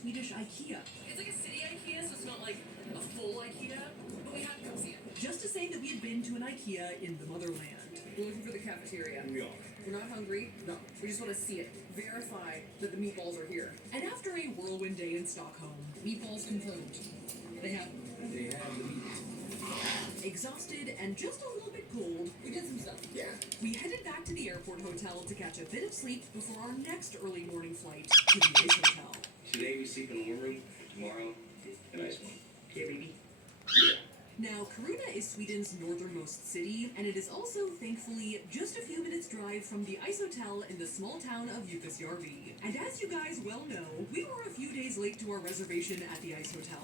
Swedish IKEA. It's like a city IKEA, so it's not like a full IKEA, but we had to come see it. Just to say that we had been to an IKEA in the motherland. We're looking for the cafeteria. We are. We're not hungry. No. We just want to see it. Verify that the meatballs are here. And after a whirlwind day in Stockholm, Meatballs confirmed. They have them. They have the meat. exhausted and just a little bit cold, We did some stuff. Yeah. we headed back to the airport hotel to catch a bit of sleep before our next early morning flight to the Ice Hotel. Today we sleep in a warm room, tomorrow, a nice one. Okay, baby. Yeah. Now, Kiruna is Sweden's northernmost city, and it is also, thankfully, just a few minutes' drive from the Ice Hotel in the small town of Jukkasjärvi. And as you guys well know, we were a few days late to our reservation at the Ice Hotel.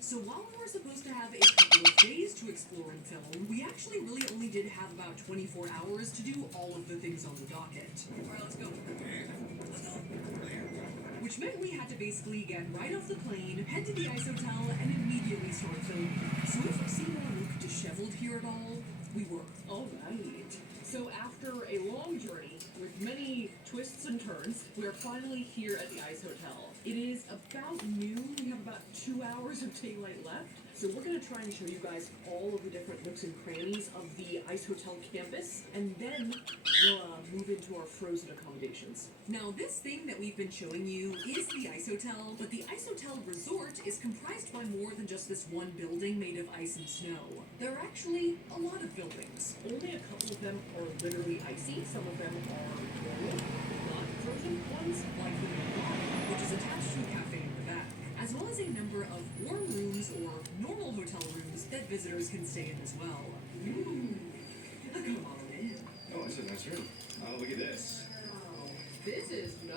So while we were supposed to have a couple of days to explore and film, we actually really only did have about 24 hours to do all of the things on the docket. Alright, let's go. Which meant we had to basically get right off the plane, head to the Ice Hotel, and immediately start filming. So if we seem or look disheveled here at all, we were. Alright. So after a long journey with many twists and turns, we are finally here at the Ice Hotel. It is about noon. We have about 2 hours of daylight left. So we're going to try and show you guys all of the different nooks and crannies of the Ice Hotel campus, and then we'll move into our frozen accommodations. Now, this thing that we've been showing you is the Ice Hotel, but the Ice Hotel Resort is comprised by more than just this one building made of ice and snow. There are actually a lot of buildings. Only a couple of them are literally icy. Some of them are normal, not frozen ones, like the lobby, Which is attached to a cafe in the back, as well as a number of warm rooms or normal hotel rooms that visitors can stay in as well. Come on in. Oh, it's a nice room. Oh, look at this. This is